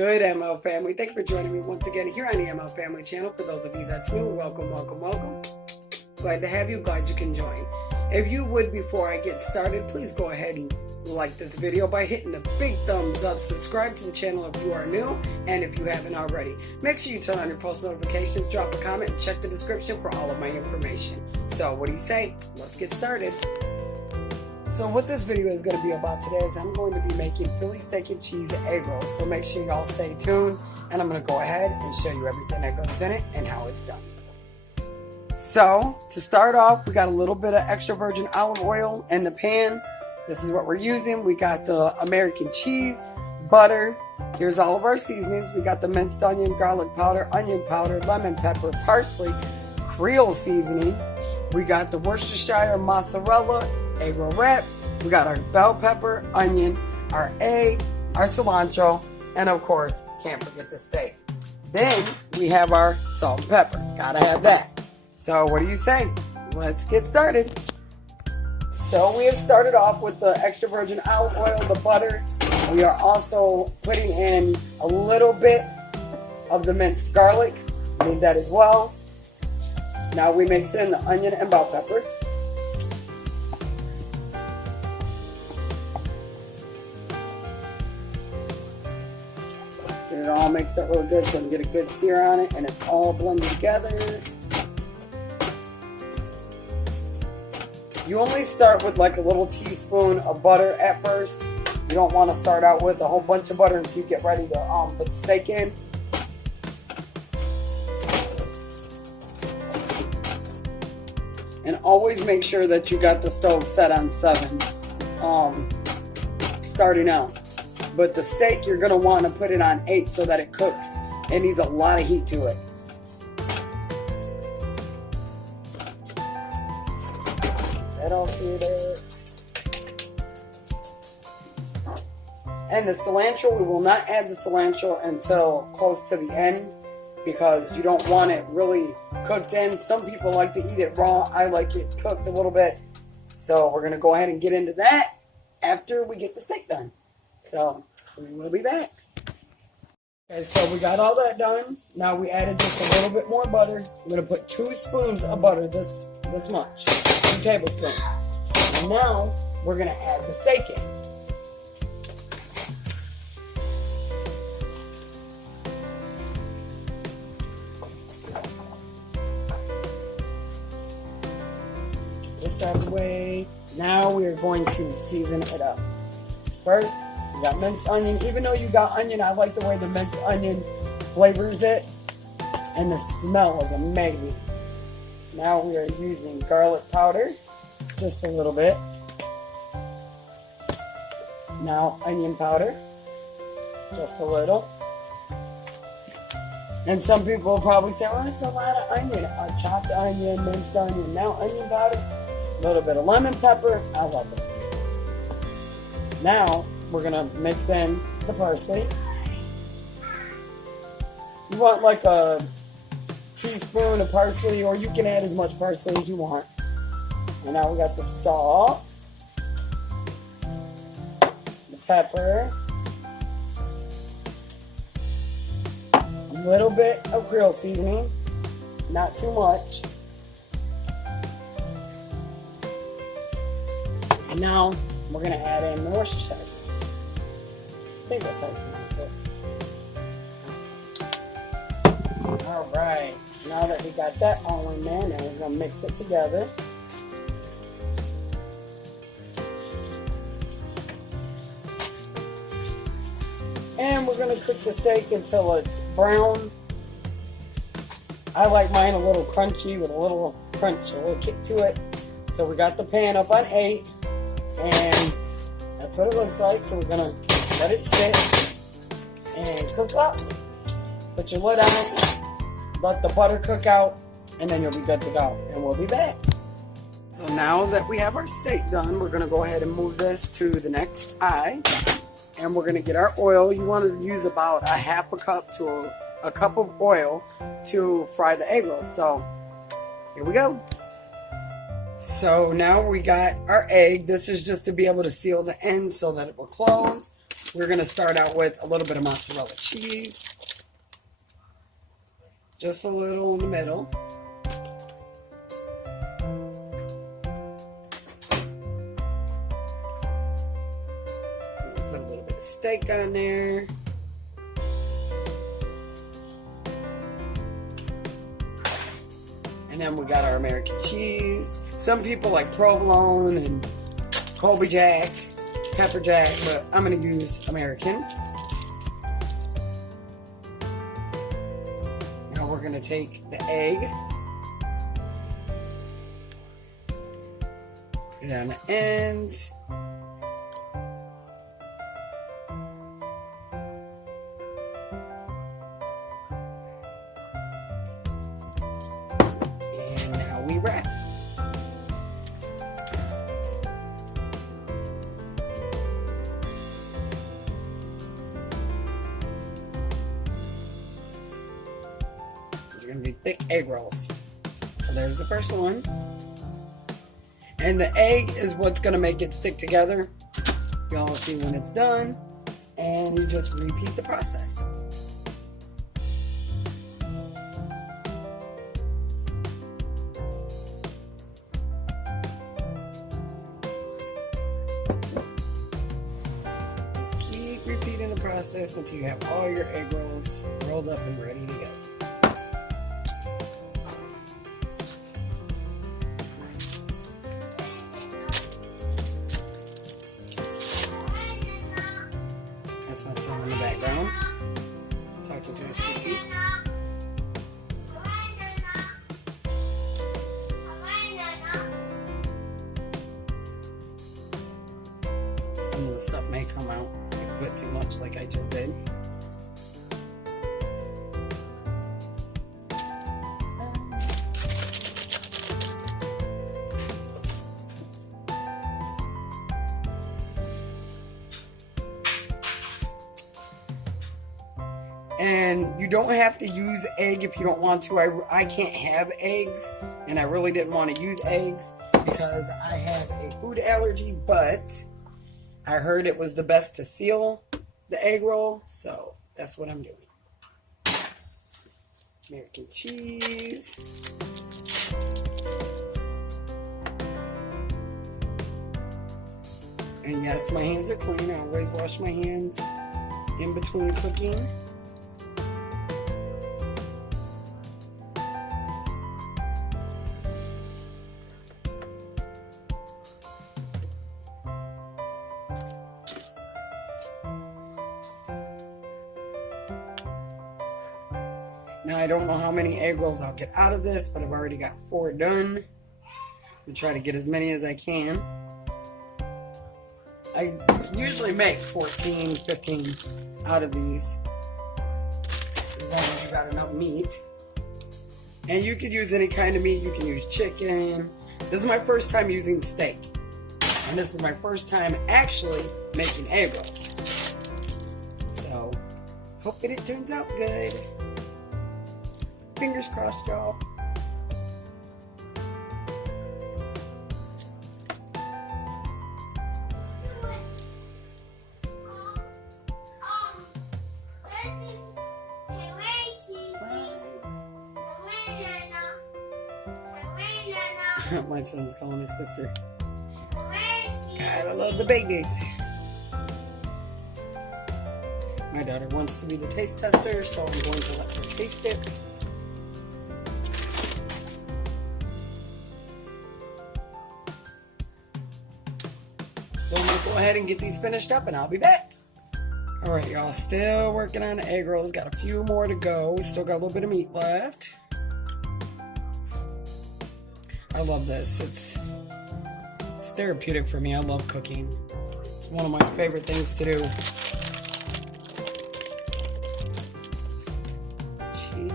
good, ML family? Thank you for joining me once again here on the ML Family channel. For those of you that's new, welcome, welcome, welcome. Glad to have you. Glad you can join. If you would, before I get started, please go ahead and like this video by hitting the big thumbs up. Subscribe to the channel if you are new, and if you haven't already, make sure you turn on your post notifications, drop a comment, and check the description for all of my information. So what do you say? Let's get started. So what this video is going to be about today is I'm going to be making Philly steak and cheese egg rolls. So make sure y'all stay tuned, and I'm going to go ahead and show you everything that goes in it and how it's done. So to start off, we got a little bit of extra virgin olive oil in the pan. This is what we're using. We got the American cheese, butter. Here's all of our seasonings. We got the minced onion, garlic powder, onion powder, lemon pepper, parsley, Creole seasoning. We got the Worcestershire mozzarella, egg roll wraps. We got our bell pepper, onion, our egg, our cilantro, and of course, can't forget the steak. Then we have our salt and pepper. Gotta have that. So what do you say? Let's get started. So we have started off with the extra virgin olive oil, the butter. We are also putting in a little bit of the minced garlic. Need that as well. Now we mix in the onion and bell pepper. Get it all mixed up really good so we get a good sear on it and it's all blended together. You only start with like a little teaspoon of butter at first. You don't want to start out with a whole bunch of butter until you get ready to put the steak in. And always make sure that you got the stove set on 7 starting out. But the steak, you're going to want to put it on 8 so that it cooks. It needs a lot of heat to it. That all seared there. And the cilantro, we will not add the cilantro until close to the end because you don't want it really cooked in. Some people like to eat it raw. I like it cooked a little bit. So we're going to go ahead and get into that after we get the steak done. So we will be back. Okay, so we got all that done. Now we added just a little bit more butter. We're going to put 2 spoons of butter, this much, 2 tablespoons. And now we're going to add the steak in. This out of the way. Now we are going to season it up. First, you got minced onion. Even though you got onion, I like the way the minced onion flavors it. And the smell is amazing. Now we are using garlic powder. Just a little bit. Now onion powder. Just a little. And some people will probably say, well, that's a lot of onion. A chopped onion, minced onion. Now onion powder. A little bit of lemon pepper. I love it. Now we're going to mix in the parsley. You want like a teaspoon of parsley, or you can add as much parsley as you want. And now we got the salt, the pepper, a little bit of Creole seasoning, not too much. And now we're going to add in the Worcestershire sauce. I think that's how you pronounce it. Alright, now that we got that all in there, now we're going to mix it together. And we're going to cook the steak until it's brown. I like mine a little crunchy with a little crunch, a little kick to it. So we got the pan up on 8. And that's what it looks like. So we're going to let it sit and cook up. Put your lid on it. Let the butter cook out. And then you'll be good to go. And we'll be back. So now that we have our steak done, we're going to go ahead and move this to the next eye. And we're going to get our oil. You want to use about a half a cup to a cup of oil to fry the egg rolls. So here we go. So now we got our egg. This is just to be able to seal the end so that it will close. We're going to start out with a little bit of mozzarella cheese. Just a little in the middle. Put a little bit of steak on there. And then we got our American cheese. Some people like provolone and Colby Jack, pepper jack, but I'm going to use American. Now we're going to take the egg, put it on the ends. And now we wrap. Going to be thick egg rolls. So there's the first one. And the egg is what's going to make it stick together. Y'all see when it's done. And you just repeat the process. Just keep repeating the process until you have all your egg rolls rolled up and ready to go. That's my son in the background, talking to his sissy. Some of the stuff may come out a bit too much like I just did. And you don't have to use egg if you don't want to. I can't have eggs, and I really didn't want to use eggs because I have a food allergy, but I heard it was the best to seal the egg roll, so that's what I'm doing. American cheese. And yes, my hands are clean. I always wash my hands in between cooking. Now, I don't know how many egg rolls I'll get out of this, but I've already got 4 done. I'll try to get as many as I can. I usually make 14, 15 out of these, as long as you got enough meat. And you could use any kind of meat. You can use chicken. This is my first time using steak. And this is my first time actually making egg rolls. So, hope that it turns out good. Fingers crossed, y'all. My son's calling his sister. God, I love the babies. My daughter wants to be the taste tester, so I'm going to let her taste it. So I'm going to go ahead and get these finished up and I'll be back. Alright, y'all, still working on the egg rolls. Got a few more to go. We still got a little bit of meat left. I love this. It's therapeutic for me. I love cooking. It's one of my favorite things to do. Cheese.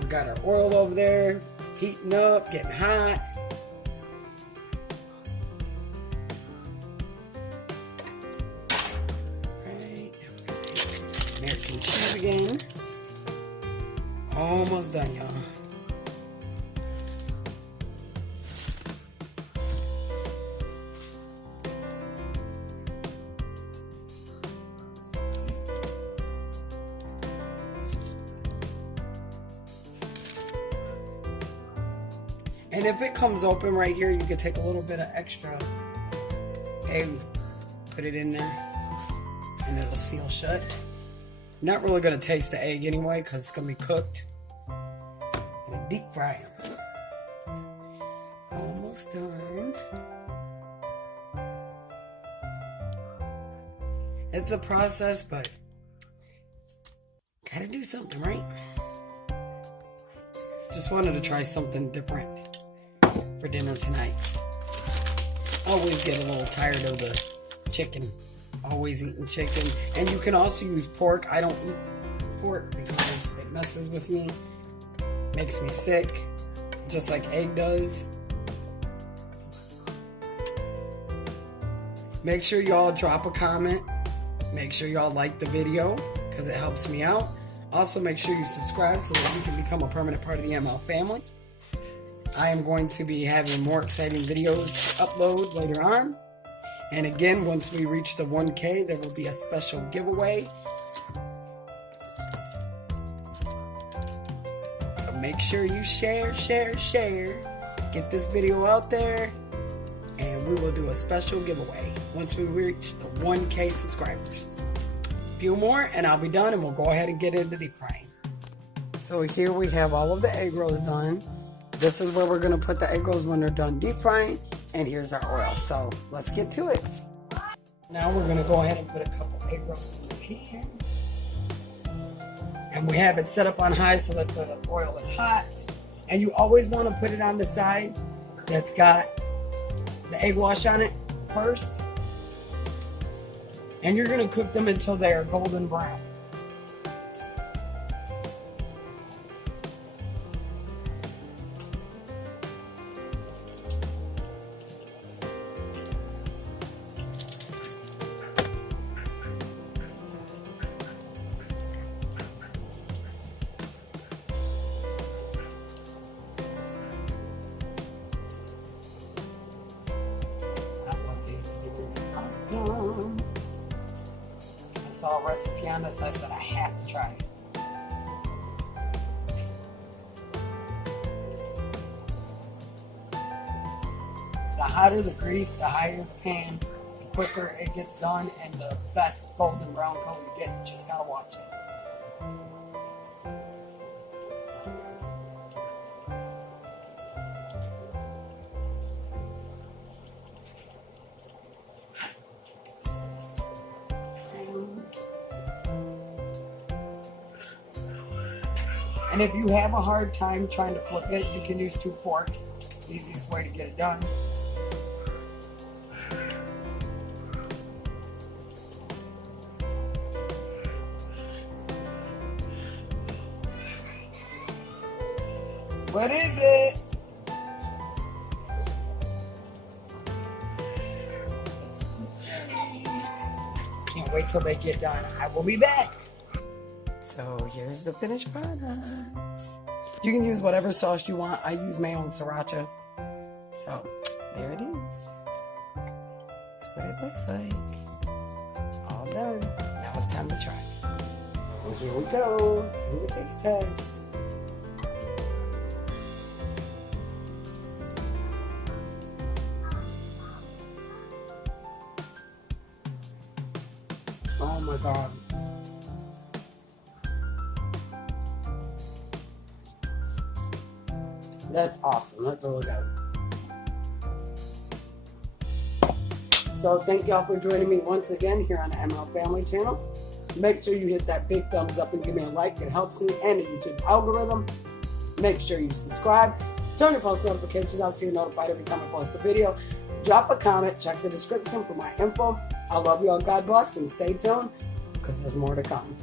We got our oil over there, heating up, getting hot. Right. American cheese again. Almost done, y'all. And if it comes open right here, you can take a little bit of extra egg, put it in there, and it'll seal shut. Not really going to taste the egg anyway because it's going to be cooked. And deep fry them. Almost done. It's a process, but gotta do something, right? Just wanted to try something different for dinner tonight. Always get a little tired of the chicken. Always eating chicken. And you can also use pork. I don't eat pork because it messes with me. Makes me sick. Just like egg does. Make sure y'all drop a comment. Make sure y'all like the video because it helps me out. Also, make sure you subscribe so that you can become a permanent part of the ML family. I am going to be having more exciting videos upload later on. And again, once we reach the 1K, there will be a special giveaway. So make sure you share. Get this video out there. And we will do a special giveaway once we reach the 1K subscribers. A few more and I'll be done, and we'll go ahead and get into deep frying. So here we have all of the egg rolls done. This is where we're going to put the egg rolls when they're done deep frying. And here's our oil. So let's get to it. Now we're going to go ahead and put a couple egg rolls in the pan. And we have it set up on high so that the oil is hot. And you always want to put it on the side that's got the egg wash on it first. And you're going to cook them until they are golden brown. I saw a recipe on this. I said I have to try it. The hotter the grease, the higher the pan, the quicker it gets done, and the best golden brown color you get. You just gotta watch it. And if you have a hard time trying to flip it, you can use 2 forks. Easiest way to get it done. What is it? Can't wait till they get done. I will be back. So here's the finished product. You can use whatever sauce you want. I use mayo and sriracha. So there it is. That's what it looks like. All done. Now it's time to try. Well, here we go. Do a taste test. Oh my God. That's awesome. That's really good. So thank y'all for joining me once again here on the ML Family Channel. Make sure you hit that big thumbs up and give me a like. It helps me and the YouTube algorithm. Make sure you subscribe. Turn your post notifications on so you're notified every time I post a video. Drop a comment. Check the description for my info. I love you all. God bless and stay tuned because there's more to come.